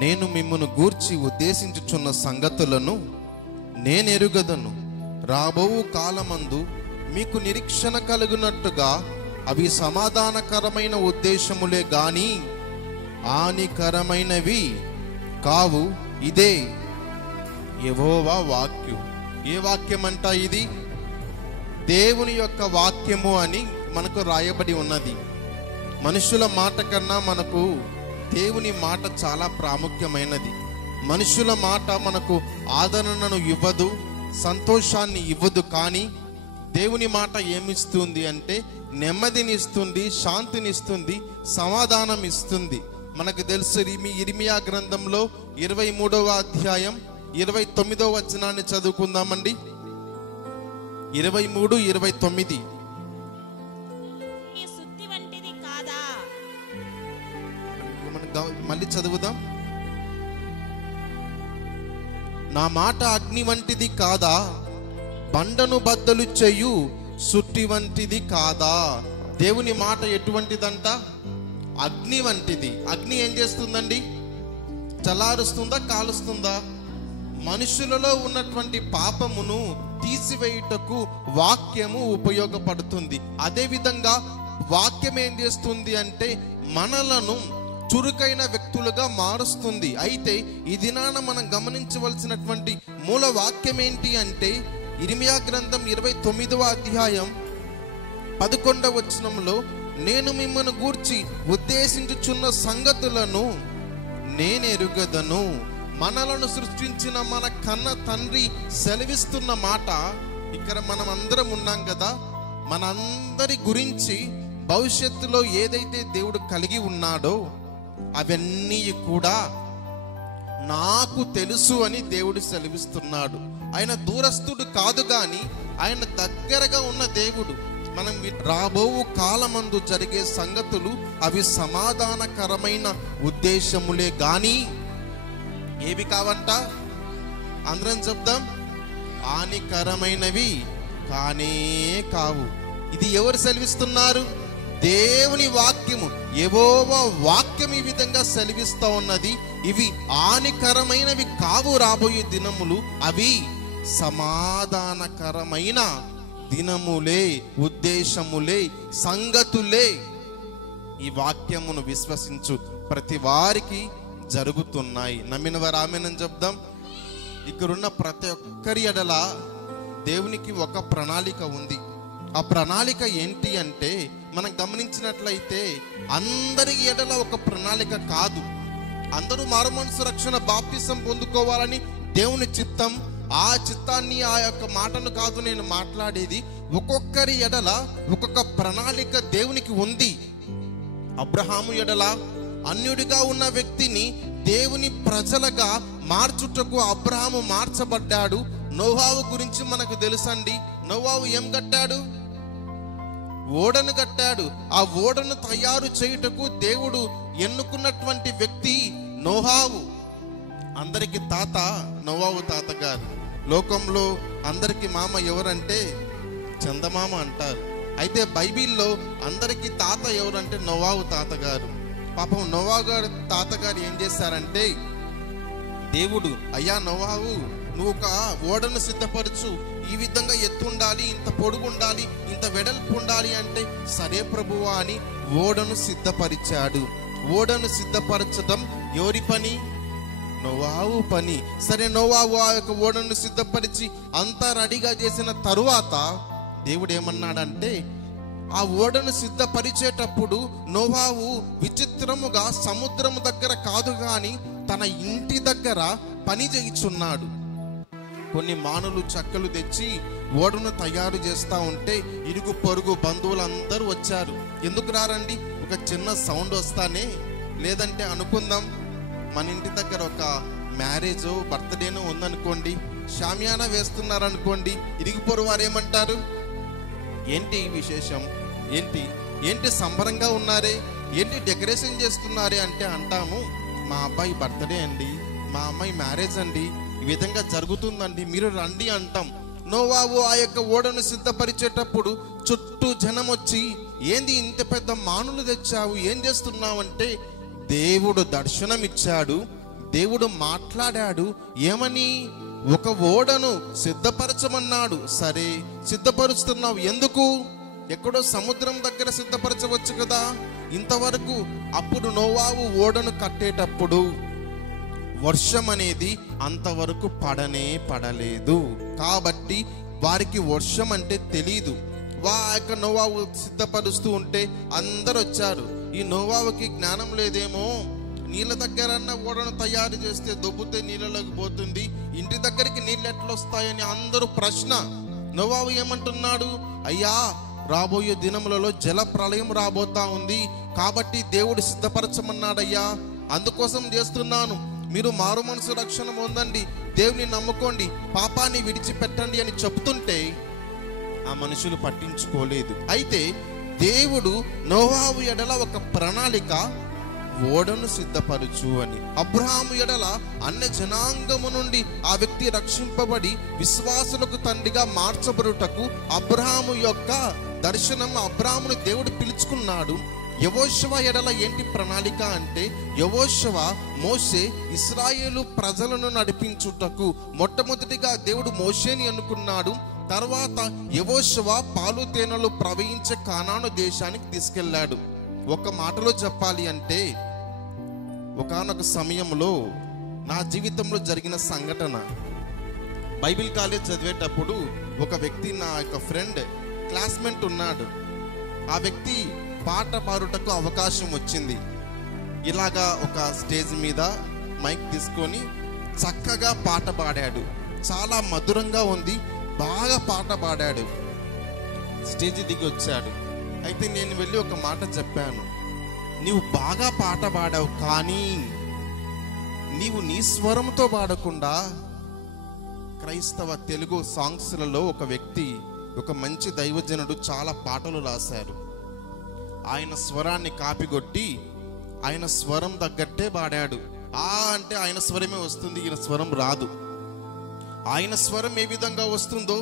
నేను మిమ్మును గూర్చి ఉద్దేశించుచున్న సంగతులను నేనెరుగదను. రాబోవు కాలమందు మీకు నిరీక్షణ కలుగునట్టుగా అవి సమాధానకరమైన ఉద్దేశములే గాని హానికరమైనవి కావు. ఇదే యెహోవా వాక్యం. ఏ వాక్యం అంట ఇది? దేవుని యొక్క వాక్యము అని మనకు రాయబడి ఉన్నది. మనుషుల మాట కన్నా మనకు దేవుని మాట చాలా ప్రాముఖ్యమైనది. మనుషుల మాట మనకు ఆదరణను ఇవ్వదు, సంతోషాన్ని ఇవ్వదు. కానీ దేవుని మాట ఏమిస్తుంది అంటే నెమ్మదిని ఇస్తుంది, శాంతిని ఇస్తుంది, సమాధానం ఇస్తుంది. మనకు తెలుసు ఇర్మియా గ్రంథంలో 23వ అధ్యాయం 29వ వచనాన్ని చదువుకుందామండి. 23:29. మళ్ళీ చదువుదాం. నా మాట అగ్ని వంటిది కాదా, బండను బద్దలు చేయు సుట్టి వంటిది కాదా. దేవుని మాట ఎటువంటిదంట? అగ్ని వంటిది. అగ్ని ఏం చేస్తుందండి? చల్లారుస్తుందా, కాలుస్తుందా? మనుషులలో ఉన్నటువంటి పాపమును తీసివేయుటకు వాక్యము ఉపయోగపడుతుంది. అదే విధంగా వాక్యం ఏం చేస్తుంది అంటే మనలను చురుకైన వ్యక్తులుగా మారుస్తుంది. అయితే ఈ దినాన మనం గమనించవలసినటువంటి మూల వాక్యం ఏంటి అంటే ఇర్మియా గ్రంథం 29వ అధ్యాయం 11వ వచనంలో నేను మిమ్మల్ని గూర్చి ఉద్దేశించుచున్న సంగతులను నేనెరుగదను. మనలను సృష్టించిన మన కన్న తండ్రి సెలవిస్తున్న మాట. ఇక్కడ మనం అందరం ఉన్నాం కదా, మనందరి గురించి భవిష్యత్తులో ఏదైతే దేవుడు కలిగి ఉన్నాడో అవన్నీ కూడా నాకు తెలుసు అని దేవుడు సెలవిస్తున్నాడు. ఆయన దూరస్తుడు కాదు గాని ఆయన దగ్గరగా ఉన్న దేవుడు. మనం రాబోవు కాలమందు జరిగే సంగతులు అవి సమాధానకరమైన ఉద్దేశములే గాని ఏవి కావంట? అందరం చెప్దాం, హానికరమైనవి కానే కావు. ఇది ఎవరు సెలవిస్తున్నారు? దేవుని వాక్యము, యెహోవా వాక్యం ఈ విధంగా సెలవిస్తా ఉన్నది. ఇవి హానికరమైనవి కావు. రాబోయే దినములు అవి సమాధానకరమైన దినములే, ఉద్దేశములే, సంగతులే. ఈ వాక్యమును విశ్వసించు ప్రతి వారికి జరుగుతున్నాయి. నమ్మిన వారు ఆమేనని చెప్దాం. ఇక్కడున్న ప్రతి ఒక్కరి ఎడల దేవునికి ఒక ప్రణాళిక ఉంది. ఆ ప్రణాళిక ఏంటి అంటే మనం గమనించినట్లయితే అందరి ఎడల ఒక ప్రణాళిక కాదు. అందరూ మారుమనసు రక్షణ బాప్తిసం పొందుకోవాలని దేవుని చిత్తం. ఆ చిత్తాన్ని, ఆ యొక్క మాటను కాదు నేను మాట్లాడేది. ఒక్కొక్కరి ఎడల ఒక్కొక్క ప్రణాళిక దేవునికి ఉంది. అబ్రహాము ఎడల అన్యుడిగా ఉన్న వ్యక్తిని దేవుని ప్రజలుగా మార్చుటకు అబ్రహాము మార్చబడ్డాడు. నోవాహు గురించి మనకు తెలుసండి. నోవాహు ఏం కట్టాడు? ఓడను కట్టాడు. ఆ ఓడను తయారు చేయుటకు దేవుడు ఎన్నుకున్నటువంటి వ్యక్తి నోవాహు. అందరికి తాత నోవాహు తాతగారు. లోకంలో అందరికి మామ ఎవరంటే చందమామ అంటారు. అయితే బైబిల్లో అందరికి తాత ఎవరంటే నోవాహు తాతగారు. పాపం నోవాహు గారు తాతగారు ఏం చేశారంటే, దేవుడు అయ్యా నోవాహు నువ్వు ఒక ఓడను సిద్ధపరచు, ఈ విధంగా ఎత్తు ఉండాలి, ఇంత పొడుగు ఉండాలి, ఇంత వెడల్పు ఉండాలి అంటే సరే ప్రభువా అని ఓడను సిద్ధపరిచాడు. ఓడను సిద్ధపరచడం ఎవరి పని? నోవాహు పని. సరే నోవాహు ఆ యొక్క ఓడను సిద్ధపరిచి అంతా రెడీగా చేసిన తరువాత దేవుడు ఏమన్నాడంటే, ఆ ఓడను సిద్ధపరిచేటప్పుడు నోవాహు విచిత్రముగా సముద్రము దగ్గర కాదు గాని తన ఇంటి దగ్గర పని చేయుచున్నాడు. కొన్ని మానులు చెక్కలు తెచ్చి ఓడను తయారు చేస్తూ ఉంటే ఇరుగు పొరుగు బంధువులందరూ వచ్చారు. ఎందుకు రారండి? ఒక చిన్న సౌండ్ వస్తానే. లేదంటే అనుకుందాం మన ఇంటి దగ్గర ఒక మ్యారేజో బర్త్డేనో ఉందనుకోండి, షామియానా వేస్తున్నారనుకోండి, ఇరుగు పొరుగు వారు ఏమంటారు? ఏంటి విశేషం, ఏంటి సంబరంగా ఉన్నారే, ఏంటి డెకరేషన్ చేస్తున్నారే అంటే అంటాము మా అబ్బాయి బర్త్డే అండి, మా అమ్మాయి మ్యారేజ్ అండి, ఈ విధంగా జరుగుతుందండి, మీరు రండి అంటాం. నోవాహు ఆ యొక్క ఓడను సిద్ధపరిచేటప్పుడు చుట్టూ జనం వచ్చి ఏంది ఇంత పెద్ద మానులు తెచ్చావు, ఏం చేస్తున్నావు అంటే దేవుడు దర్శనం ఇచ్చాడు, దేవుడు మాట్లాడాడు. ఏమని? ఒక ఓడను సిద్ధపరచమన్నాడు. సరే, సిద్ధపరుస్తున్నావు, ఎందుకు? ఎక్కడో సముద్రం దగ్గర సిద్ధపరచవచ్చు కదా. ఇంతవరకు అప్పుడు నోవాహు ఓడను కట్టేటప్పుడు వర్షం అనేది అంతవరకు పడలేదు. కాబట్టి వారికి వర్షం అంటే తెలీదు. నోవాహు సిద్ధపరుస్తూ ఉంటే అందరు వచ్చారు. ఈ నోవాహుకి జ్ఞానం లేదేమో, నీళ్ళ దగ్గరన్న ఓడను తయారు చేస్తే దొబ్బితే నీళ్ళలోకి పోతుంది, ఇంటి దగ్గరికి నీళ్ళు ఎట్లా వస్తాయని అందరూ ప్రశ్న. నోవాహు ఏమంటున్నాడు? అయ్యా, రాబోయే దినములలో జల ప్రళయం రాబోతా ఉంది, కాబట్టి దేవుడు సిద్ధపరచమన్నాడయ్యా, అందుకోసం చేస్తున్నాను. మీరు మారు మనసు రక్షణ పొందండి, దేవుని నమ్ముకోండి, పాపాన్ని విడిచిపెట్టండి అని చెప్తుంటే ఆ మనుషులు పట్టించుకోలేదు. అయితే దేవుడు నోవాహు ఎడల ఒక ప్రణాళిక, ఓడను సిద్ధపరచు అని. అబ్రహాము ఎడల అన్య జనాంగము నుండి ఆ వ్యక్తి రక్షింపబడి విశ్వాసులకు తండ్రిగా మార్చబడుటకు అబ్రహాము యొక్క దర్శనం, అబ్రహామును దేవుడు పిలుచుకున్నాడు. యెహోషువ ఎడల ఏంటి ప్రణాళిక అంటే, యెహోషువ మోషే ఇశ్రాయేలు ప్రజలను నడిపించుటకు మొట్టమొదటిగా దేవుడు మోషేని అనుకున్నాడు. తర్వాత యెహోషువ పాలు తేనెలు ప్రవహించే కానాను దేశానికి తీసుకెళ్ళాడు. ఒక మాటలో చెప్పాలి అంటే, ఒకానొక సమయంలో నా జీవితంలో జరిగిన సంఘటన. బైబిల్ కాలేజ్ చదివేటప్పుడు ఒక వ్యక్తి, నా యొక్క ఫ్రెండ్ క్లాస్మేట్ ఉన్నాడు. ఆ వ్యక్తి పాట పాడుటకు అవకాశం వచ్చింది. ఇలాగా ఒక స్టేజ్ మీద మైక్ తీసుకొని చక్కగా పాట పాడాడు. చాలా మధురంగా ఉంది, బాగా పాట పాడాడు. స్టేజ్ దిగి వచ్చాడు. అయితే నేను వెళ్ళి ఒక మాట చెప్పాను, నీవు బాగా పాట పాడావు, కానీ నీవు నీ స్వరంతో పాడకుండా క్రైస్తవ తెలుగు సాంగ్స్లలో ఒక వ్యక్తి, ఒక మంచి దైవజనుడు చాలా పాటలు రాశారు. ఆయన స్వరాన్ని కాపీకొట్టి ఆయన స్వరం తగ్గట్టే పాడాడు. అంటే ఆయన స్వరమే వస్తుంది, ఈయన స్వరం రాదు. ఆయన స్వరం ఏ విధంగా వస్తుందో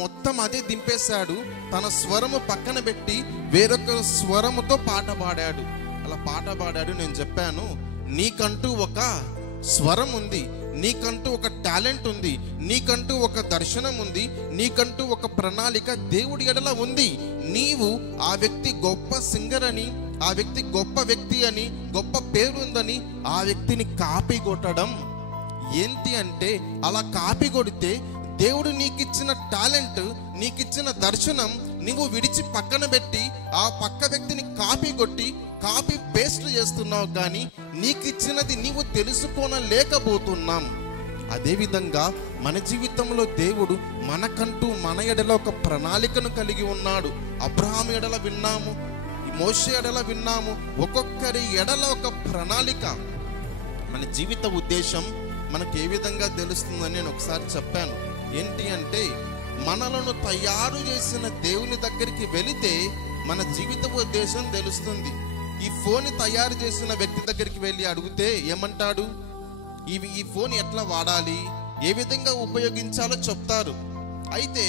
మొత్తం అదే దింపేశాడు. తన స్వరము పక్కన పెట్టి వేరొక స్వరముతో పాట పాడాడు. అలా పాట పాడాడు. నేను చెప్పాను, నీకంటూ ఒక స్వరం ఉంది, నీకంటూ ఒక టాలెంట్ ఉంది, నీకంటూ ఒక దర్శనం ఉంది, నీకంటూ ఒక ప్రణాళిక దేవుడి ఎడల ఉంది. నీవు ఆ వ్యక్తి గొప్ప సింగర్ అని, ఆ వ్యక్తి గొప్ప వ్యక్తి అని, గొప్ప పేరుందని ఆ వ్యక్తిని కాపీ కొట్టడం ఏంటి అంటే, అలా కాపీ కొడితే దేవుడు నీకిచ్చిన టాలెంట్, నీకిచ్చిన దర్శనం నువ్వు విడిచి పక్కన పెట్టి ఆ పక్క వ్యక్తిని కాపీ కొట్టి కాపీ పేస్ట్ చేస్తున్నావు. కానీ నీకిచ్చినది నీవు తెలుసుకోనలేకపోతున్నాం. అదేవిధంగా మన జీవితంలో దేవుడు మనకంటూ మన ఎడల ఒక ప్రణాళికను కలిగి ఉన్నాడు. అబ్రహాము ఎడల విన్నాము, మోషే ఎడల విన్నాము. ఒక్కొక్కరి ఎడల ఒక ప్రణాళిక. మన జీవిత ఉద్దేశం మనకు ఏ విధంగా తెలుస్తుందని నేను ఒకసారి చెప్పాను. ఏంటి అంటే, మనలను తయారు చేసిన దేవుని దగ్గరికి వెళితే మన జీవిత ఉద్దేశం తెలుస్తుంది. ఈ ఫోన్ తయారు చేసిన వ్యక్తి దగ్గరికి వెళ్ళి అడిగితే ఏమంటాడు? ఈ ఫోన్ ఎట్లా వాడాలి, ఏ విధంగా ఉపయోగించాలో చెప్తారు. అయితే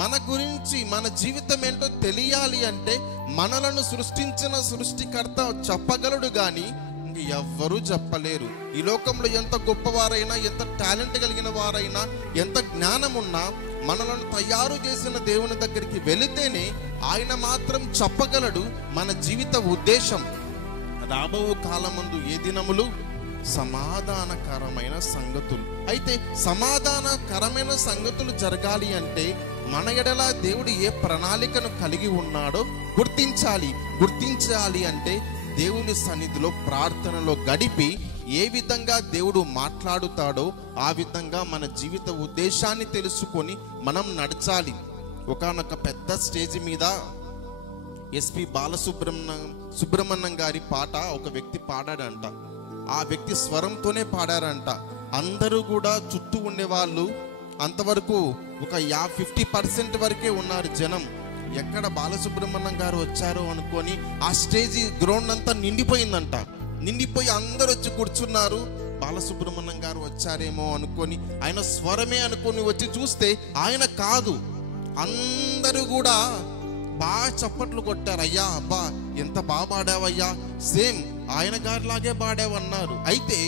మన గురించి, మన జీవితం ఏంటో తెలియాలి అంటే మనలను సృష్టించిన సృష్టికర్త చెప్పగలడు, కానీ ఎవ్వరూ చెప్పలేరు. ఈ లోకంలో ఎంత గొప్పవారైనా, ఎంత టాలెంట్ కలిగిన వారైనా, ఎంత జ్ఞానం ఉన్నా, మనలను తయారు చేసిన దేవుని దగ్గరికి వెళితేనే ఆయన మాత్రం చెప్పగలడు మన జీవిత ఉద్దేశం. రాబో కాలమందు ఏ దినములు సమాధానకరమైన సంగతులు. అయితే సమాధానకరమైన సంగతులు జరగాలి అంటే మన ఎడల దేవుడు ఏ ప్రణాళికను కలిగి ఉన్నాడో గుర్తించాలి అంటే దేవుని సన్నిధిలో ప్రార్థనలో గడిపి ఏ విధంగా దేవుడు మాట్లాడుతాడో ఆ విధంగా మన జీవిత ఉద్దేశాన్ని తెలుసుకొని మనం నడచాలి. ఒకానొక పెద్ద స్టేజ్ మీద ఎస్పి బాలసుబ్రహ్మణ్యం గారి పాట ఒక వ్యక్తి పాడాడంట. ఆ వ్యక్తి స్వరంతోనే పాడారంట. అందరూ కూడా చుట్టూ ఉండేవాళ్ళు అంతవరకు ఒక 50% వరకే ఉన్నారు జనం. ఎక్కడ బాలసుబ్రహ్మణ్యం గారు వచ్చారో అనుకొని ఆ స్టేజ్ గ్రౌండ్ అంతా నిండిపోయిందంట. నిండిపోయి అందరూ వచ్చి కూర్చున్నారు. బాలసుబ్రహ్మణ్యం గారు వచ్చారేమో అనుకొని, ఆయన స్వరమే అనుకొని వచ్చి చూస్తే ఆయన కాదు. అందరూ కూడా బాగా చప్పట్లు కొట్టారు. అయ్యా, అబ్బా ఎంత బాగా పాడావయ్యా, సేమ్ ఆయన గారిలాగే పాడావన్నారు. అయితే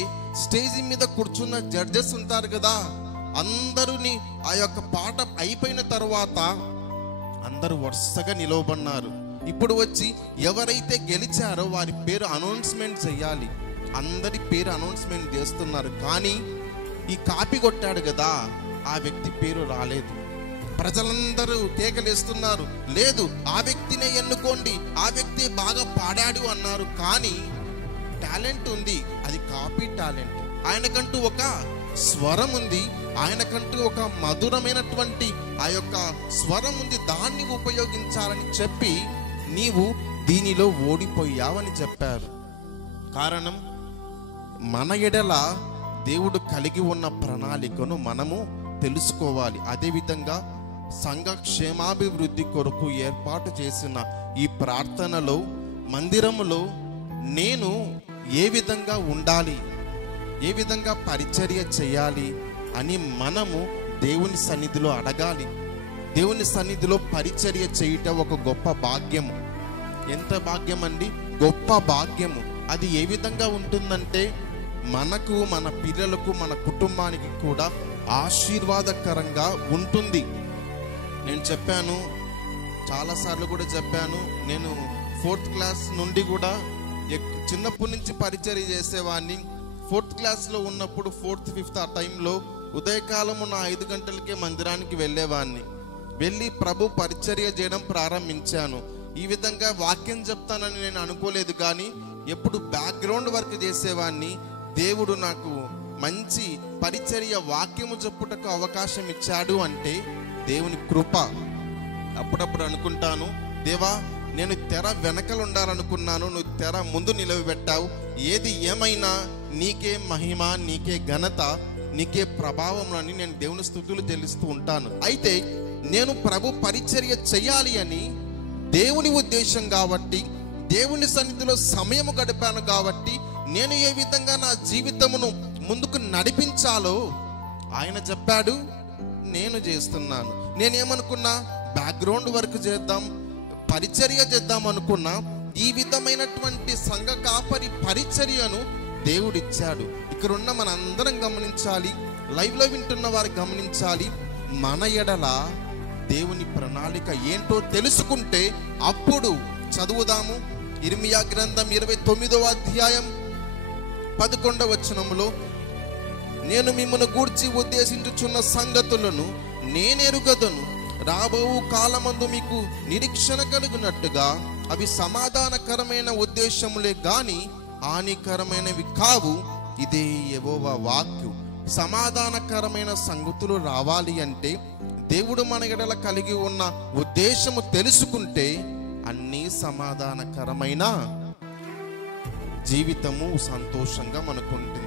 స్టేజ్ మీద కూర్చున్న జడ్జెస్ ఉంటారు కదా, అందరూని ఆ యొక్క పాట అయిపోయిన తర్వాత అందరూ వరుసగా నిలవబన్నారు. ఇప్పుడు వచ్చి ఎవరైతే గెలిచారో వారి పేరు అనౌన్స్మెంట్ చేయాలి. అందరి పేరు అనౌన్స్మెంట్ చేస్తున్నారు, కానీ ఈ కాపీ కొట్టాడు కదా ఆ వ్యక్తి పేరు రాలేదు. ప్రజలందరూ కేకలేస్తున్నారు, లేదు ఆ వ్యక్తినే ఎన్నుకోండి, ఆ వ్యక్తి బాగా పాడాడు అన్నారు. కానీ టాలెంట్ ఉంది, అది కాపీ టాలెంట్. ఆయనకంటూ ఒక స్వరం ఉంది, ఆయనకంటూ ఒక మధురమైనటువంటి ఆ యొక్క స్వరం ఉంది, దాన్ని ఉపయోగించాలని చెప్పి నీవు దీనిలో ఓడిపోయావని చెప్పారు. కారణం, మన ఎడల దేవుడు కలిగి ఉన్న ప్రణాళికను మనము తెలుసుకోవాలి. అదేవిధంగా సంఘ క్షేమాభివృద్ధి కొరకు ఏర్పాటు చేసిన ఈ ప్రార్థనలో మందిరములో నేను ఏ విధంగా ఉండాలి, ఏ విధంగా పరిచర్య చేయాలి అని మనము దేవుని సన్నిధిలో అడగాలి. దేవుని సన్నిధిలో పరిచర్య చేయుట ఒక గొప్ప భాగ్యము. ఎంత భాగ్యం అండి, గొప్ప భాగ్యము. అది ఏ విధంగా ఉంటుందంటే మనకు, మన పిల్లలకు, మన కుటుంబానికి కూడా ఆశీర్వాదకరంగా ఉంటుంది. నేను చెప్పాను, చాలాసార్లు కూడా చెప్పాను, నేను 4th క్లాస్ నుండి కూడా చిన్నప్పటి నుంచి పరిచర్య చేసేవాడిని. 4th క్లాస్లో ఉన్నప్పుడు 4th 5th ఆ టైంలో ఉదయకాలము నా 5 గంటలకే మందిరానికి వెళ్ళేవాడిని. వెళ్ళి ప్రభు పరిచర్య చేయడం ప్రారంభించాను. ఈ విధంగా వాక్యం చెప్తానని నేను అనుకోలేదు, కానీ ఎప్పుడు బ్యాక్గ్రౌండ్ వర్క్ చేసేవాడిని. దేవుడు నాకు మంచి పరిచర్య వాక్యము చెప్పుటకు అవకాశం ఇచ్చాడు అంటే దేవుని కృప. అప్పుడప్పుడు అనుకుంటాను, దేవా నేను తెర వెనకలు ఉండాలనుకున్నాను, నువ్వు తెర ముందు నిలవబెట్టావు. ఏది ఏమైనా నీకే మహిమ, నీకే ఘనత, నీకే ప్రభావం అని నేను దేవుని స్తుతులు చెల్లిస్తూ ఉంటాను. అయితే నేను ప్రభు పరిచర్య చేయాలి అని దేవుని ఉద్దేశం కాబట్టి, దేవుని సన్నిధిలో సమయము గడిపాను కాబట్టి, నేను ఏ విధంగా నా జీవితమును ముందుకు నడిపించాలో ఆయన చెప్పాడు, నేను చేస్తున్నాను. నేనేమనుకున్నా, బ్యాక్గ్రౌండ్ వర్క్ చేద్దాం, పరిచర్య చేద్దాం అనుకున్నా. ఈ విధమైనటువంటి సంఘ కాపరి పరిచర్యను దేవుడిచ్చాడు. ఇక్కడ ఉన్న మన అందరం గమనించాలి, లైవ్లో వింటున్న వారు గమనించాలి. మన ఎడల దేవుని ప్రణాళిక ఏంటో తెలుసుకుంటే అప్పుడు చదువుదాము. ఇర్మియా గ్రంథం 29వ అధ్యాయం 11వ వచనములో, నేను మిమ్మల్ని గూర్చి ఉద్దేశించుచున్న సంగతులను నేనెరుగదను, రాబో కాలమందు మీకు నిరీక్షణ కలుగునట్టుగా అవి సమాధానకరమైన ఉద్దేశములే గాని హానికరమైనవి కావు. ఇదే యెహోవా వాక్కు. సమాధానకరమైన సంగతులు రావాలి అంటే దేవుడు మన ఎడల కలిగి ఉన్న ఉద్దేశము తెలుసుకుంటే అన్నీ సమాధానకరమైన జీవితము సంతోషంగా మనకుంటుంది.